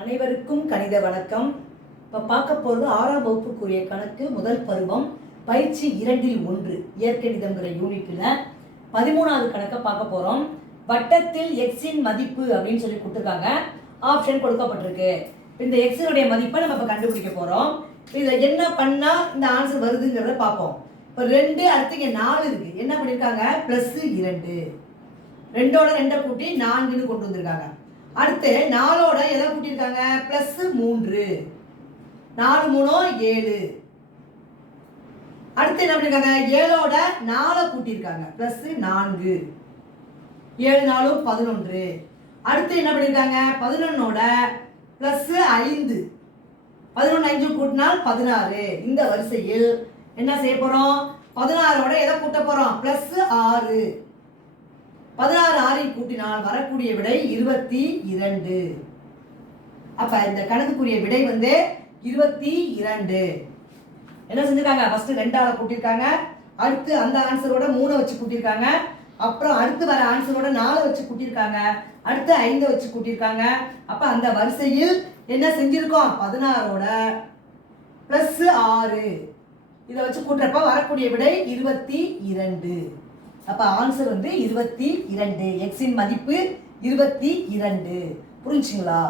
அனைவருக்கும் கணித வணக்கம். இப்போ பார்க்க போகிறது 6ஆம் வகுப்புக்குரிய கணக்கு முதல் பருவம் பயிற்சி 2-1 இயற்கணிதம்ங்கிற யூனிட்டில் 13வது கணக்கை பார்க்க போகிறோம். வட்டத்தில் எக்ஸின் மதிப்பு அப்படின்னு சொல்லி கொடுத்துருக்காங்க. ஆப்ஷன் கொடுக்கப்பட்டிருக்கு. இந்த எக்ஸினுடைய மதிப்பை நம்ம இப்போ கண்டுபிடிக்க போகிறோம். இதில் என்ன பண்ணால் இந்த ஆன்சர் வருதுங்கிறத பார்ப்போம். இப்போ 2 அடுத்து இங்கே 4 இருக்குது. என்ன பண்ணியிருக்காங்க? +2 2ஓட 2 கூட்டி 4ன்னு கொண்டு வந்திருக்காங்க. அடுத்து 4ஓட எதை கூட்டியிருக்காங்க? +3 4 3 7. அடுத்து என்ன பண்ணிருக்காங்க? 7ஓட 4 கூட்டியிருக்காங்க +4 7 4 11. அடுத்து என்ன பண்ணிருக்காங்க? 11ஓட +5 11 5 கூட்டினால் 16. இந்த வரிசையில் என்ன செய்ய போறோம்? 16ஓட எதை கூட்ட போறோம்? +6 16 6 கூட்டினால் வரக்கூடிய விடை 22. அப்ப இந்த கணக்குக்குரிய விடை வந்து 22. என்ன செஞ்சிருக்காங்க? ஃபர்ஸ்ட் 2ஆல கூட்டியிருக்காங்க. அடுத்து அந்த ஆன்சரோட 3 வச்சு கூட்டியிருக்காங்க. அப்புறம் அடுத்து வர ஆன்சரோட 4 வச்சு கூட்டியிருக்காங்க. அடுத்து 5 வச்சு கூட்டியிருக்காங்க. அப்ப அந்த வரிசையில் என்ன செஞ்சிருக்கோம்? 16ஓட +6 இதை வச்சு கூட்டுறப்ப வரக்கூடிய விடை 22. அப்ப ஆன்சர் வந்து 22. எக்ஸின் மதிப்பு 22. புரிஞ்சுங்களா?